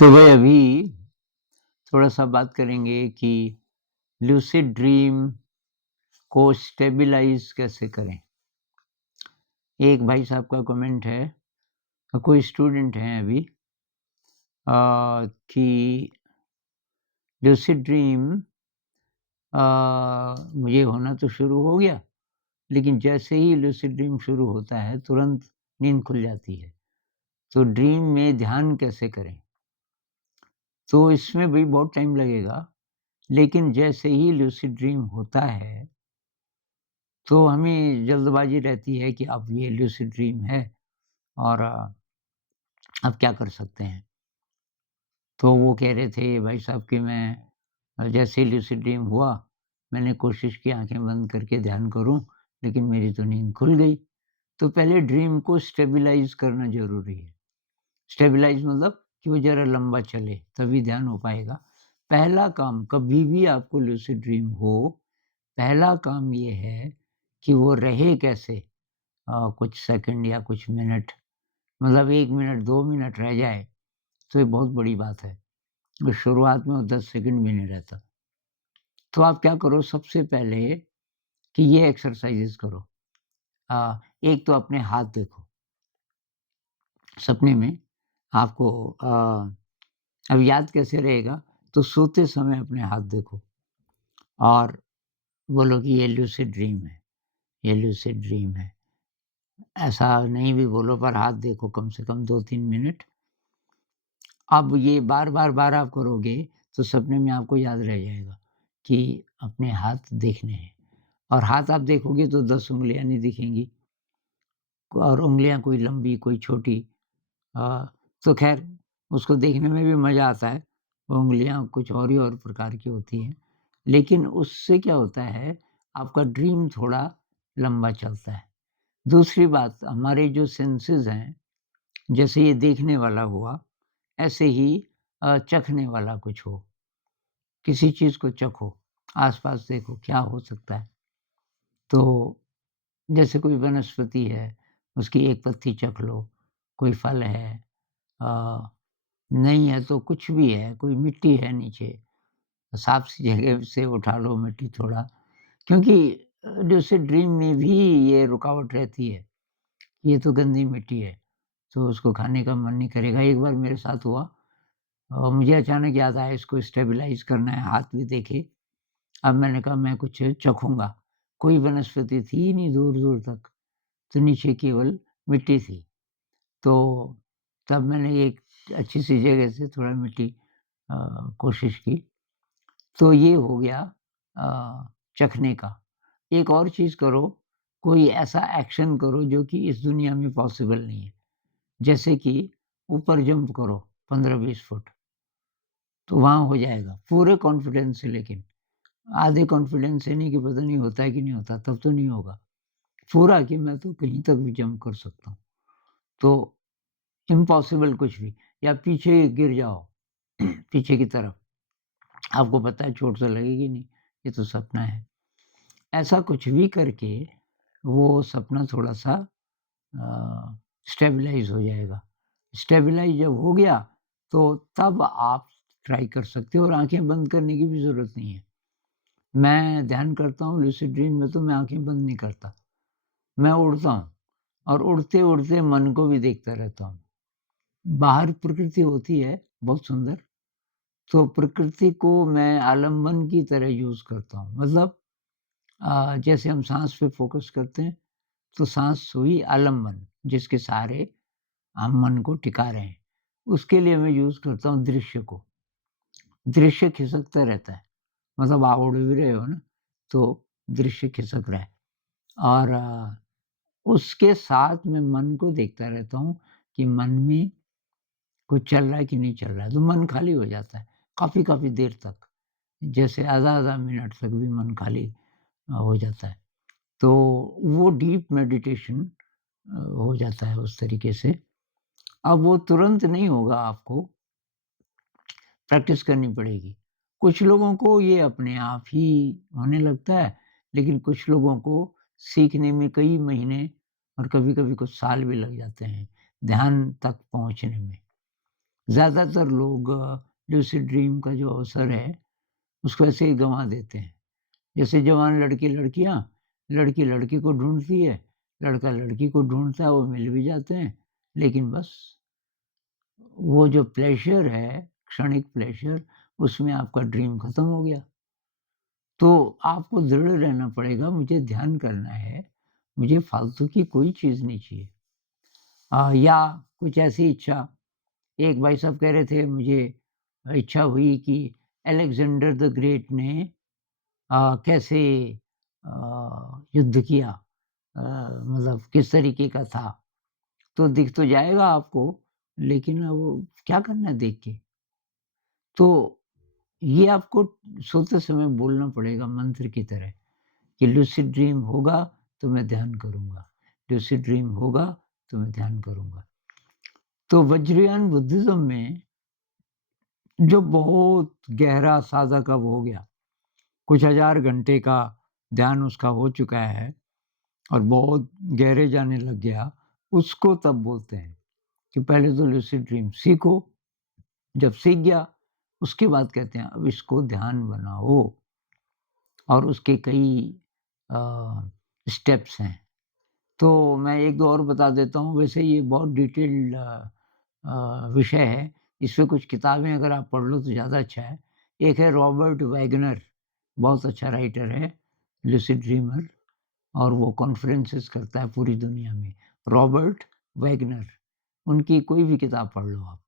तो भाई अभी थोड़ा-सा बात करेंगे कि लूसिड ड्रीम को स्टेबलाइज़ कैसे करें? एक भाई साहब का कमेंट है कोई स्टूडेंट हैं अभी कि लूसिड ड्रीम मुझे होना तो शुरू हो गया, लेकिन जैसे ही लूसिड ड्रीम शुरू होता है, तुरंत नींद खुल जाती है। तो ड्रीम में ध्यान कैसे करें? तो इसमें भी बहुत टाइम लगेगा, लेकिन जैसे ही लूसिड ड्रीम होता है तो हमें जल्दबाज़ी रहती है कि अब ये लूसिड ड्रीम है और अब क्या कर सकते हैं। तो वो कह रहे थे भाई साहब कि मैं जैसे ही लूसिड ड्रीम हुआ, मैंने कोशिश की आँखें बंद करके ध्यान करूँ, लेकिन मेरी तो नींद खुल गई। तो पहले ड्रीम को स्टेबलाइज़ करना ज़रूरी है। स्टेबलाइज़ मतलब कि वो ज़रा लंबा चले, तभी ध्यान हो पाएगा। पहला काम कभी भी आपको लूसिड ड्रीम हो, पहला काम ये है कि वो रहे कैसे? कुछ सेकंड या कुछ मिनट मतलब 1 मिनट, 2 मिनट रह जाए, तो ये बहुत बड़ी बात है। और शुरुआत में वो 10 सेकंड भी नहीं रहता। तो आप क्या करो सबसे पहले कि ये एक्सरसाइज़ेज़ करो। एक तो अपने हाथ देखो, सपने में आपको अब याद कैसे रहेगा? तो सोते समय अपने हाथ देखो और बोलो कि ये लूसिड ड्रीम है, ये लूसिड ड्रीम है। ऐसा नहीं भी बोलो पर हाथ देखो कम से कम 2-3 मिनट। अब ये बार-बार आप करोगे, तो सपने में आपको याद रह जाएगा कि अपने हाथ देखने हैं और हाथ आप देखोगे तो 10 उँगलियाँ नहीं दिखेंगी और उँगलियाँ कोई लंबी, कोई छोटी अ, तो ख़ैर उसको देखने में भी मज़ा आता है। वो उँगलियाँ कुछ और ही और प्रकार की होती हैं। लेकिन उससे क्या होता है, आपका ड्रीम थोड़ा लंबा चलता है। दूसरी बात, हमारे जो सेंसेस हैं, जैसे ये देखने वाला हुआ, ऐसे ही चखने वाला कुछ हो। किसी चीज़ को चखो, आस-पास देखो क्या हो सकता है। तो जैसे कोई वनस्पति है, उसकी एक पत्ती चख लो, कोई फल है अ, नहीं है तो कुछ भी है, कोई मिट्टी है नीचे, साफ सी जगह से उठा लो मिट्टी थोड़ा, क्योंकि लूसिड ड्रीम में भी ये रुकावट रहती है, ये तो गंदी मिट्टी है, तो उसको खाने का मन नहीं करेगा। एक बार मेरे साथ हुआ मुझे अचानक याद आया इसको स्टेबलाइज़ करना है, हाथ भी देखे अब मैंने कहा मैं कुछ चखूँगा, कोई वनस्पति थी ही नहीं दूर-दूर तक, तो नीचे केवल मिट्टी थी। तो तब मैंने एक अच्छी-सी जगह से थोड़ा मिट्टी कोशिश की, तो ये हो गया चखने का। एक और चीज़ करो, कोई ऐसा एक्शन करो जो कि इस दुनिया में पॉसिबल नहीं है। जैसे कि ऊपर जंप करो 15-20 फुट, तो वहाँ हो जाएगा, पूरे कॉन्फिडेंस से लेकिन। आधे कॉन्फिडेंस से नहीं कि पता नहीं होता है कि नहीं होता, तब तो नहीं होगा। पूरा कि मैं तो कहीं तक भी जंप कर सकता हूँ। तो इम्पॉसिबल कुछ भी या पीछे गिर जाओ पीछे की तरफ, आपको पता है चोट तो लगेगी नहीं, ये तो सपना है। ऐसा कुछ भी करके वो सपना थोड़ा-सा स्टेबलाइज़ हो जाएगा। स्टेबलाइज़ जब हो गया, तो तब आप ट्राई कर सकते हो और आँखें बंद करने की भी ज़रूरत नहीं है। मैं ध्यान करता हूँ लूसिड ड्रीम में तो मैं आँखें बंद नहीं करता। मैं उड़ता हूँ और उड़ते-उड़ते मन को भी देखता रहता हूँ। बाहर प्रकृति होती है बहुत सुंदर, तो प्रकृति को मैं आलंबन की तरह यूज़ करता हूँ। मतलब जैसे हम साँस पे फ़ोकस करते हैं, तो साँस हुई आलंबन, जिसके सहारे हम मन को टिका रहे हैं। उसके लिए मैं यूज़ करता हूँ दृश्य को। दृश्य खिसकता रहता है, मतलब आप उड़ भी रहे हो ना, तो दृश्य खिसक रहा है और उसके साथ मैं मन को देखता रहता हूँ कि मन में कुछ चल रहा है कि नहीं चल रहा है, तो मन खाली हो जाता है, काफ़ी-काफ़ी देर तक, जैसे आधा-आधा मिनट तक भी मन खाली हो जाता है। तो वो डीप मेडिटेशन हो जाता है उस तरीके से। अब वो तुरंत नहीं होगा आपको, प्रैक्टिस करनी पड़ेगी। कुछ लोगों को ये अपने आप ही होने लगता है, लेकिन कुछ लोगों को सीखने में कई महीने और कभी-कभी कुछ साल भी लग जाते हैं, ध्यान तक पहुँचने में। ज़्यादातर लोग लूसिड ड्रीम का जो अवसर है, उसको ऐसे ही गँवा देते हैं। जैसे जवान लड़के-लड़कियाँ, लड़की लड़की को ढूँढती है, लड़का लड़की को ढूँढता है, वो मिल भी जाते हैं, लेकिन बस वो जो प्लेज़र है, क्षणिक प्लेज़र, उसमें आपका ड्रीम खत्म हो गया। तो आपको दृढ़ रहना पड़ेगा, मुझे ध्यान करना है, मुझे फालतू की कोई चीज़ नहीं चाहिए। या कुछ ऐसी इच्छा, एक भाई साहब कह रहे थे मुझे इच्छा हुई कि अलेक्जेंडर द ग्रेट ने कैसे युद्ध किया, मतलब किस तरीके का था। तो दिख तो जाएगा आपको, लेकिन वो क्या करना है देख के? तो ये आपको सोते समय बोलना पड़ेगा मंत्र की तरह कि लूसिड ड्रीम होगा तो मैं ध्यान करूँगा, लूसिड ड्रीम होगा तो मैं ध्यान करूँगा। तो वज्रयान बुद्धिज़्म में जो बहुत गहरा साधक अब हो गया, कुछ हज़ार घंटे का ध्यान उसका हो चुका है और बहुत गहरे जाने लग गया, उसको तब बोलते हैं कि पहले तो लूसिड ड्रीम सीखो, जब सीख गया, उसके बाद कहते हैं अब इसको ध्यान बनाओ और उसके कई अ, स्टेप्स हैं। तो मैं 1-2 और बता देता हूँ, वैसे ये बहुत डिटेल्ड विषय है, इस पे कुछ किताबें अगर आप पढ़ लो तो ज़्यादा अच्छा है। एक है रॉबर्ट वैगनर, बहुत अच्छा राइटर है, लूसिड ड्रीमर और वो कॉन्फ्रेंसेस करता है पूरी दुनिया में। रॉबर्ट वैगनर, उनकी कोई भी किताब पढ़ लो आप।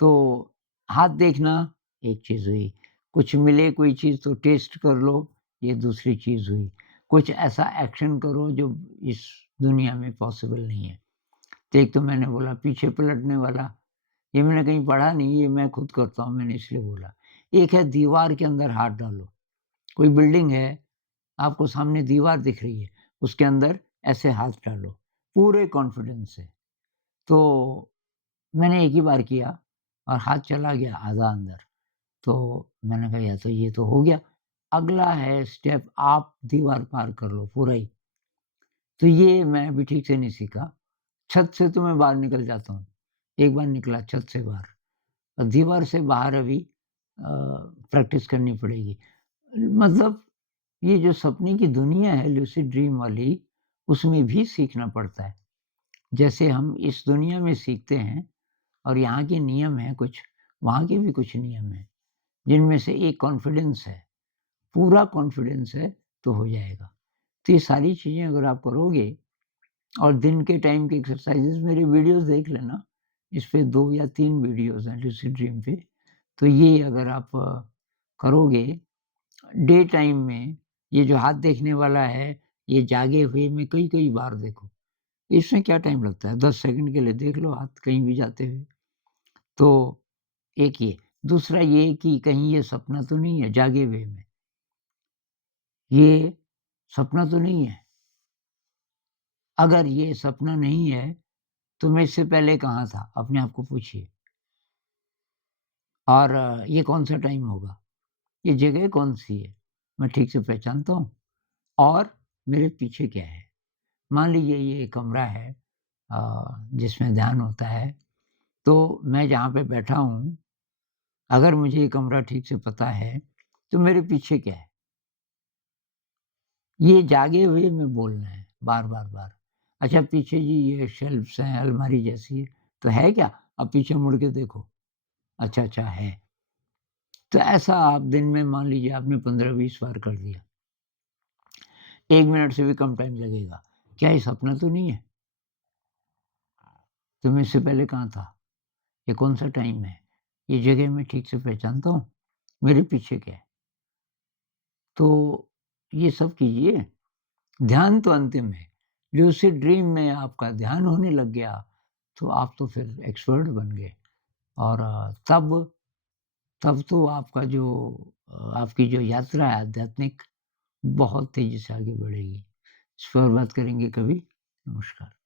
तो हाथ देखना एक चीज़ हुई, कुछ मिले कोई चीज़ तो टेस्ट कर लो, ये दूसरी चीज़ हुई। कुछ ऐसा एक्शन करो जो इस दुनिया में पॉसिबल नहीं है। तो एक तो मैंने बोला पीछे पलटने वाला, ये मैंने कहीं पढ़ा नहीं, ये मैं खुद करता हूँ, मैंने इसलिए बोला। एक है दीवार के अंदर हाथ डालो, कोई बिल्डिंग है, आपको सामने दीवार दिख रही है, उसके अंदर ऐसे हाथ डालो, पूरे कॉन्फिडेंस से। तो मैंने एक ही बार किया और हाथ चला गया आधा अंदर। तो मैंने कहा या तो ये तो हो गया, अगला है स्टेप आप दीवार पार कर लो पूरा ही। तो ये मैं अभी ठीक से नहीं सीखा। छत से तो मैं बाहर निकल जाता हूँ। एक बार निकला छत से बाहर और दीवार से बाहर अभी प्रैक्टिस करनी पड़ेगी। मतलब ये जो सपने की दुनिया है लूसिड ड्रीम वाली, उसमें भी सीखना पड़ता है। जैसे हम इस दुनिया में सीखते हैं और यहाँ के नियम हैं कुछ, वहाँ के भी कुछ नियम हैं, जिनमें से एक कॉन्फिडेंस है। पूरा कॉन्फिडेंस है तो हो जाएगा। तो ये सारी चीज़ें अगर आप करोगे और दिन के टाइम के एक्सरसाइज़ेज़ मेरे वीडियोज़ देख लेना, इस पे 2 या 3 वीडियोज़ हैं लूसिड ड्रीम पे। तो ये अगर आप करोगे डे टाइम में, ये जो हाथ देखने वाला है, ये जागे हुए में कई-कई बार देखो। इसमें क्या टाइम लगता है? 10 सेकंड के लिए देख लो हाथ कहीं भी जाते हुए। तो एक ये, दूसरा ये कि कहीं ये सपना तो नहीं है जागे हुए में, ये सपना तो नहीं है। अगर ये सपना नहीं है, तो मैं इससे पहले कहाँ था? अपने आप को पूछिए। और ये कौन-सा टाइम होगा? ये जगह कौन-सी है? मैं ठीक से पहचानता हूँ? और मेरे पीछे क्या है? मान लीजिए ये कमरा है जिसमें ध्यान होता है, तो मैं जहाँ पे बैठा हूँ, अगर मुझे ये कमरा ठीक से पता है, तो मेरे पीछे क्या है? ये जागे हुए में बोलना है, बार-बार, बार। अच्छा पीछे जी ये शेल्फ्स हैं, अलमारी जैसी है, तो है क्या? अब पीछे मुड़ के देखो, अच्छा, अच्छा है। तो ऐसा आप दिन में मान लीजिए आपने 15-20 बार कर दिया, 1 मिनट से भी कम टाइम लगेगा। क्या ये सपना तो नहीं है? तो मैं इससे पहले कहाँ था? ये कौन-सा टाइम है? ये जगह मैं ठीक से पहचानता हूँ? मेरे पीछे क्या है? तो ये सब कीजिए, ध्यान तो अंतिम है। लूसिड ड्रीम में आपका ध्यान होने लग गया, तो आप तो फिर एक्सपर्ट बन गए और तब तब तो आपका जो आपकी जो यात्रा है आध्यात्मिक, बहुत तेज़ी से आगे बढ़ेगी। इस पर और बात करेंगे कभी। नमस्कार।